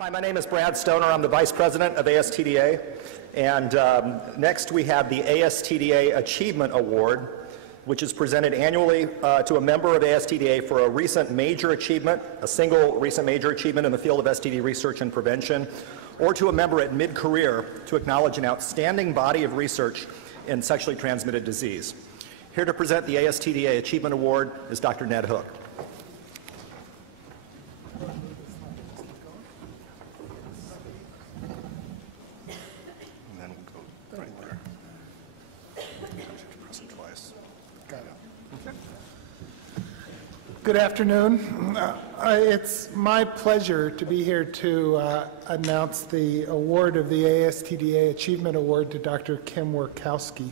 Hi, my name is Brad Stoner. I'm the Vice President of ASTDA. And next we have the ASTDA Achievement Award, which is presented annually to a member of ASTDA for a recent major achievement, a single recent major achievement in the field of STD research and prevention, or to a member at mid-career to acknowledge an outstanding body of research in sexually transmitted disease. Here to present the ASTDA Achievement Award is Dr. Ned Hook. Good afternoon. It's my pleasure to be here to announce the award of the ASTDA Achievement Award to Dr. Kim Workowski.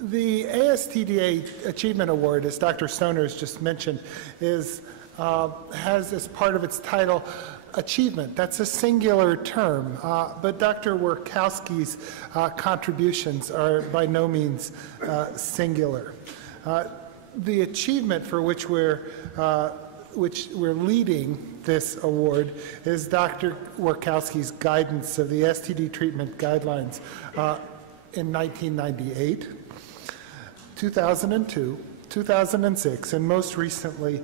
The ASTDA Achievement Award, as Dr. Stoner has just mentioned, has as part of its title achievement. That's a singular term, but Dr. Workowski's contributions are by no means singular. The achievement for which we're leading this award is Dr. Workowski's guidance of the STD treatment guidelines in 1998, 2002, 2006, and most recently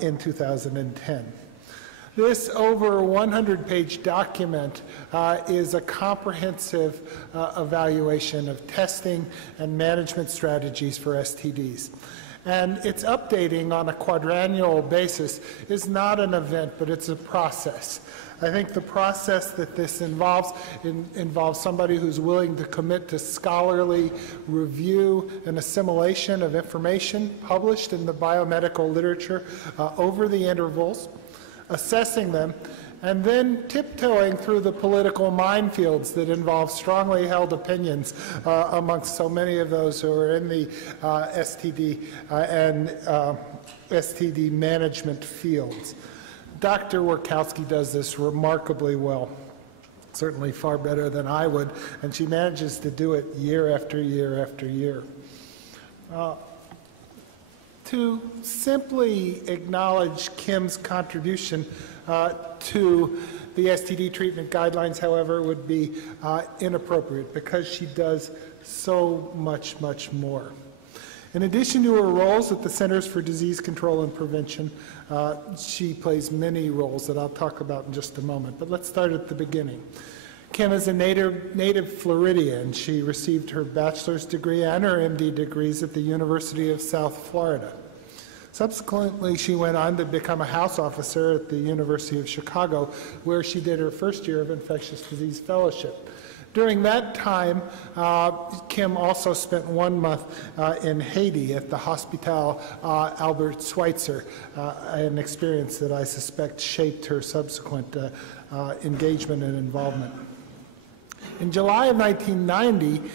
in 2010. This over 100-page document is a comprehensive evaluation of testing and management strategies for STDs. And its updating on a quadrennial basis is not an event, but it's a process. I think the process that this involves somebody who's willing to commit to scholarly review and assimilation of information published in the biomedical literature over the intervals, assessing them, and then tiptoeing through the political minefields that involve strongly held opinions amongst so many of those who are in the STD and STD management fields. Dr. Workowski does this remarkably well, certainly far better than I would, and she manages to do it year after year after year. To simply acknowledge Kim's contribution to the STD treatment guidelines, however, would be inappropriate because she does so much, much more. In addition to her roles at the Centers for Disease Control and Prevention, she plays many roles that I'll talk about in just a moment. But let's start at the beginning. Kim is a native Floridian. She received her bachelor's degree and her MD degrees at the University of South Florida. Subsequently, she went on to become a house officer at the University of Chicago, where she did her first year of infectious disease fellowship. During that time, Kim also spent 1 month in Haiti at the Hospital Albert Schweitzer, an experience that I suspect shaped her subsequent engagement and involvement. In July of 1990,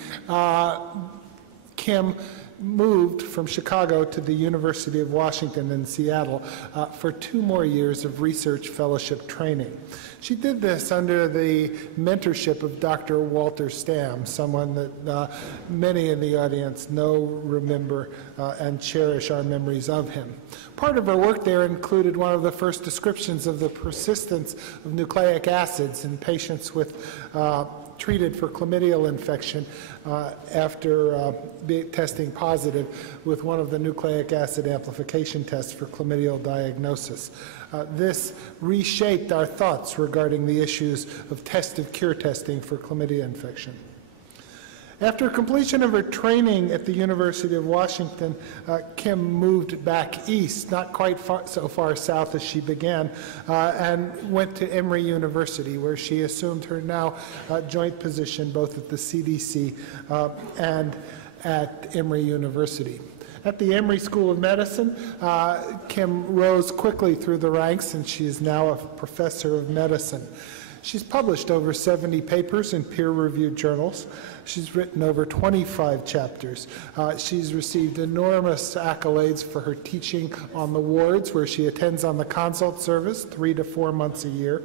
Kim moved from Chicago to the University of Washington in Seattle for 2 more years of research fellowship training. She did this under the mentorship of Dr. Walter Stamm, someone that many in the audience know, remember, and cherish our memories of him. Part of her work there included one of the first descriptions of the persistence of nucleic acids in patients with treated for chlamydial infection after testing positive with one of the nucleic acid amplification tests for chlamydial diagnosis. This reshaped our thoughts regarding the issues of tested cure testing for chlamydia infection. After completion of her training at the University of Washington, Kim moved back east, not quite so far south as she began, and went to Emory University, where she assumed her now joint position both at the CDC and at Emory University. At the Emory School of Medicine, Kim rose quickly through the ranks, and she is now a professor of medicine. She's published over 70 papers in peer-reviewed journals. She's written over 25 chapters. She's received enormous accolades for her teaching on the wards, where she attends on the consult service 3 to 4 months a year,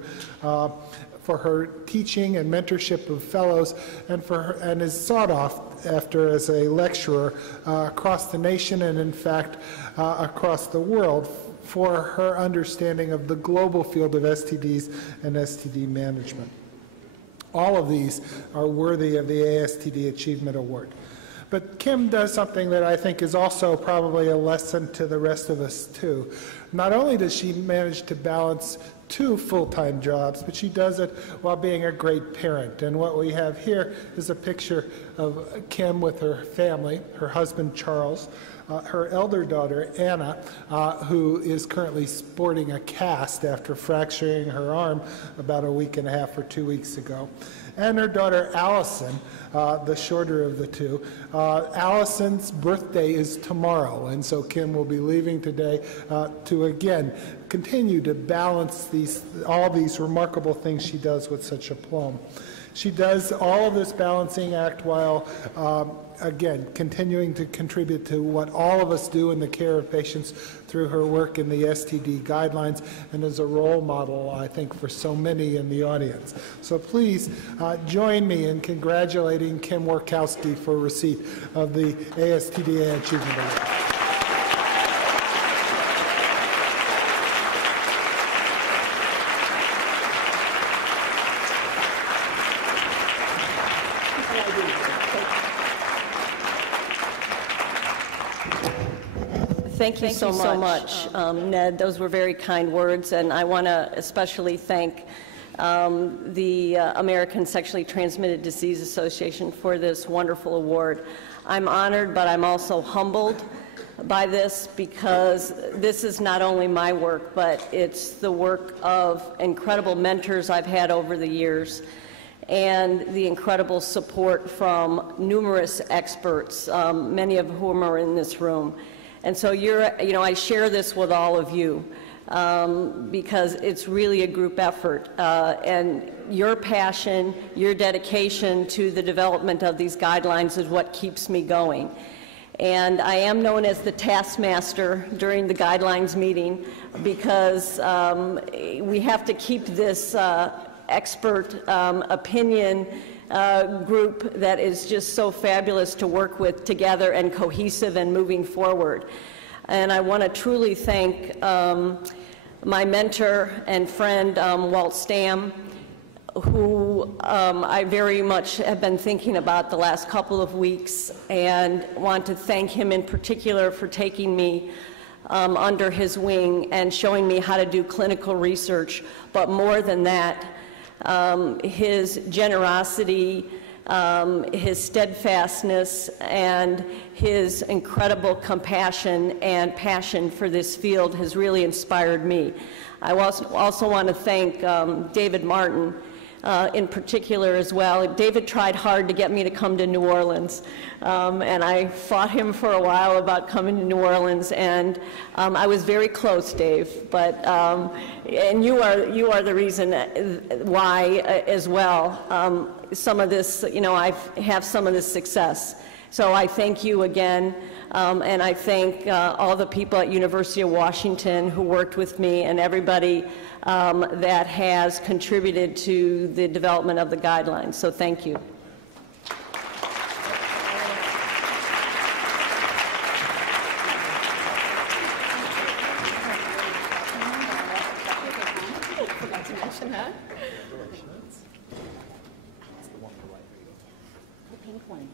for her teaching and mentorship of fellows, and is sought after as a lecturer across the nation and, in fact, across the world for her understanding of the global field of STDs and STD management. All of these are worthy of the ASTD Achievement Award. But Kim does something that I think is also probably a lesson to the rest of us too. Not only does she manage to balance 2 full-time jobs, but she does it while being a great parent. And what we have here is a picture of Kim with her family, her husband Charles, her elder daughter Anna, who is currently sporting a cast after fracturing her arm about a week and a half or 2 weeks ago, and her daughter Allison, the shorter of the two. Allison's birthday is tomorrow, and so Kim will be leaving today to again continue to balance all these remarkable things she does with such aplomb. She does all of this balancing act while again, continuing to contribute to what all of us do in the care of patients through her work in the STD guidelines, and as a role model, I think, for so many in the audience. So please join me in congratulating Kim Workowski for receipt of the ASTDA Achievement Award. Thank you so much, Ned. Those were very kind words, and I want to especially thank the American Sexually Transmitted Disease Association for this wonderful award. I'm honored, but I'm also humbled by this, because this is not only my work, but it's the work of incredible mentors I've had over the years, and the incredible support from numerous experts, many of whom are in this room. And so I share this with all of you because it's really a group effort. And your passion, your dedication to the development of these guidelines is what keeps me going. And I am known as the taskmaster during the guidelines meeting because we have to keep this expert opinion group that is just so fabulous to work with together and cohesive and moving forward. And I want to truly thank my mentor and friend, Walt Stam, who I very much have been thinking about the last couple of weeks, and want to thank him in particular for taking me under his wing and showing me how to do clinical research. But more than that, his generosity, his steadfastness, and his incredible compassion and passion for this field has really inspired me. I also want to thank David Martin in particular as well. David tried hard to get me to come to New Orleans, and I fought him for a while about coming to New Orleans, and I was very close, Dave, but and you are the reason why as well. Some of this, I have some of this success. So I thank you again, and I thank all the people at University of Washington who worked with me, and everybody that has contributed to the development of the guidelines. So thank you. Forgot to mention that. The pink one.